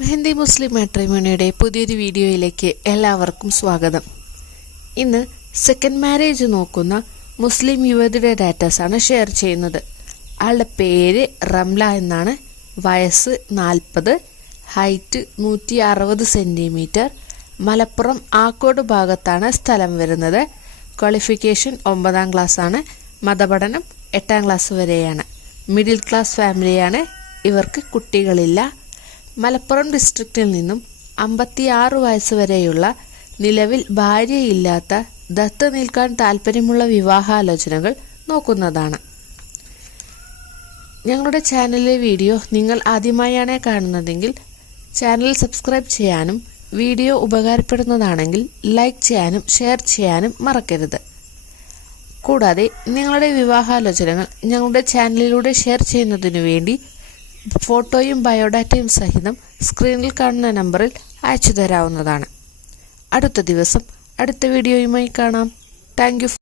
മെഹന്തി മുസ്ലിം മാട്രിമോണിയുടെ പുതിയൊരു വീഡിയോയിലേക്ക് എല്ലാവർക്കും സ്വാഗതം. ഇന്ന് സെക്കൻഡ് മാരേജ് നോക്കുന്ന മുസ്ലിം യുവതിയുടെ ഡാറ്റാസ് ആണ് ഷെയർ ചെയ്യുന്നത്. ആളുടെ പേര് റംല എന്നാണ്. വയസ്സ് നാൽപ്പത് ഹൈറ്റ് നൂറ്റി അറുപത് സെന്റിമീറ്റർ മലപ്പുറം ആക്കോട് ഭാഗത്താണ് സ്ഥലം വരുന്നത്. ക്വാളിഫിക്കേഷൻ ഒമ്പതാം ക്ലാസ്സാണ് മതപഠനം എട്ടാം ക്ലാസ് വരെയാണ്. മിഡിൽ ക്ലാസ് ഫാമിലിയാണ് ഇവർക്ക് കുട്ടികളില്ല. മലപ്പുറം ഡിസ്ട്രിക്റ്റിൽ നിന്നും അമ്പത്തിയാറ് വയസ്സ് വരെയുള്ള നിലവിൽ ഭാര്യയില്ലാത്ത ദത്ത് നിൽക്കാൻ താല്പര്യമുള്ള വിവാഹാലോചനകൾ നോക്കുന്നതാണ്. ഞങ്ങളുടെ ചാനലിലെ വീഡിയോ നിങ്ങൾ ആദ്യമായാണ് കാണുന്നതെങ്കിൽ ചാനൽ സബ്സ്ക്രൈബ് ചെയ്യാനും വീഡിയോ ഉപകാരപ്പെടുന്നതാണെങ്കിൽ ലൈക്ക് ചെയ്യാനും ഷെയർ ചെയ്യാനും മറക്കരുത്. കൂടാതെ നിങ്ങളുടെ വിവാഹാലോചനകൾ ഞങ്ങളുടെ ചാനലിലൂടെ ഷെയർ ചെയ്യുന്നതിനു വേണ്ടി ഫോട്ടോയും ബയോഡാറ്റയും സഹിതം സ്ക്രീനിൽ കാണുന്ന നമ്പറിൽ അയച്ചു തരാവുന്നതാണ് അടുത്ത ദിവസം അടുത്ത വീഡിയോയുമായി കാണാം. താങ്ക്